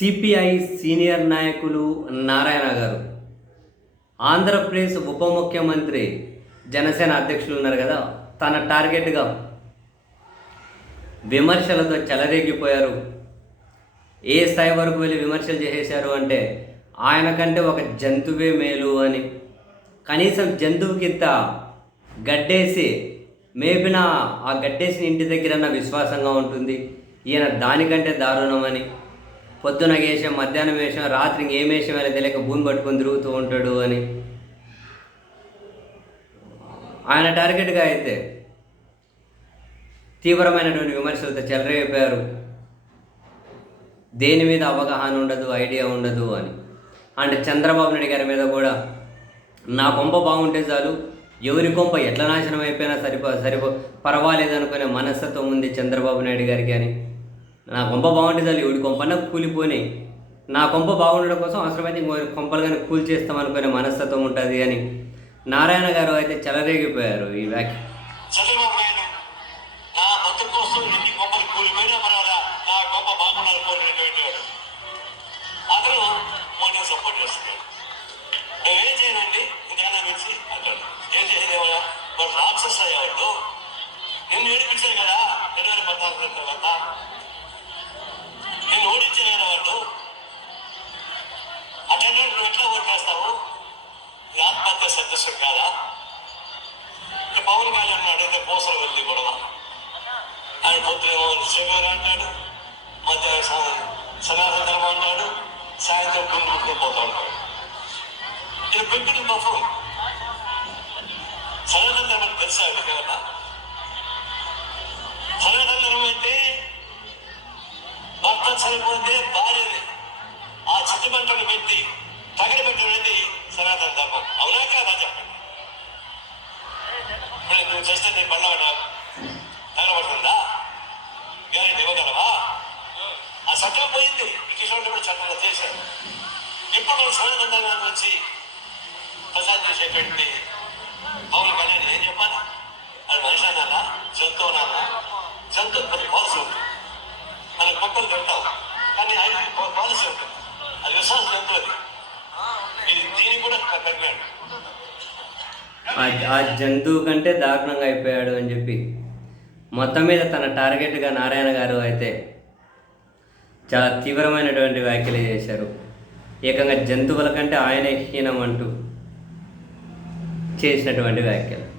CPI senior నాయకులు నారాయణ గారు. ఆంధ్రప్రదేశ్ ఉప ముఖ్యమంత్రి జనసేన అధ్యక్షులు ఉన్నారు కదా తన టార్గెట్గా విమర్శలతో చెలరేగిపోయారు. ఏ స్థాయి వరకు వెళ్ళి విమర్శలు చేసేశారు అంటే ఆయన కంటే ఒక జంతువే మేలు అని. కనీసం జంతువుకింత గడ్డేసి మేపిన ఆ గడ్డేసిన ఇంటి దగ్గర విశ్వాసంగా ఉంటుంది. ఈయన దానికంటే దారుణమని. పొద్దున వేషం మధ్యాహ్నం వేషం రాత్రి ఏం వేషం అనేది తెలియక భూమి పట్టుకొని తిరుగుతూ ఉంటాడు అని. ఆయన టార్గెట్గా అయితే తీవ్రమైనటువంటి విమర్శలతో చెలరేపారు. దేని మీద అవగాహన ఉండదు ఐడియా ఉండదు అని. అంటే చంద్రబాబు నాయుడు గారి మీద కూడా నా కొంప బాగుంటే చాలు ఎవరి కొంప ఎట్లా నాశనం అయిపోయినా సరిపో సరిపో పర్వాలేదు అనుకునే మనస్తత్వం ఉంది చంద్రబాబు నాయుడు గారికి అని. నా కొంప బాగుంటే చాలు ఎవడి కొంపన్నా కూలిపోని నా కొంప బాగుండడం కోసం అవసరమైతే ఇంకో కొంపలు కానీ కూల్ చేస్తాం అనుకునే మనస్తత్వం ఉంటుంది అని నారాయణ గారు అయితే చెలరేగిపోయారు ఈ వ్యాఖ్య. చంద్రబాబు నిన్ను ఏడిపించారు కదా రెండు వేల పద్నాలుగు తర్వాత. ఈ ఆత్మహత్య కాదా? ఇక పవన్ కళ్యాణ్ అడిగితే పోసలు వెళ్ళి గొడవ. ఆయన పొద్దునేమో శివగారు అంటాడు మధ్యాహ్నం సనాతన ధర్మం అంటాడు సాయంత్రం గుండె పోతా ఉంటాడు. ఇది పెంకుడు బఫం సనాతన ధర్మం తెలుసా కదా సనాతన ధర్మం అంటే భర్త చనిపోతే భార్యని ఆ చిట్టుబంటను పెట్టి తగలబెట్టడం అనేది సనాతన ధర్మం. అవునా కాదా చెప్పండి ఇప్పుడు నువ్వు చేస్తే నీ బండ తగలబడుతుందా గ్యారెంటీ ఇవ్వగలవా? ఆ చట్టం పోయింది. బ్రిటిష్ వాళ్ళు కూడా చట్టంలో చేశారు. ఇప్పుడు సనాతన ధర్మాన్ని వచ్చి ప్రసాద్ చేసేటువంటి పౌరులు కళ్యాణ్ ఏం చెప్పాలి? అది మనిషి అన్నారా జంతువు అన్నారా జంతువు కొన్ని పాలసీ ఉంటుంది. మన కుక్కలు తింటావు కానీ ఆయన పాలసీ ఉంటుంది. అది విశ్వాసం జంతువు అది. ఇది దీన్ని కూడా కట్టాడు ఆ జంతువు కంటే దారుణంగా అయిపోయాడు అని చెప్పి మొత్తం మీద తన టార్గెట్గా నారాయణ గారు అయితే చాలా తీవ్రమైనటువంటి వ్యాఖ్యలు చేశారు. ఏకంగా జంతువుల కంటే ఆయనే హీనం అంటూ చేసినటువంటి వ్యాఖ్యలు.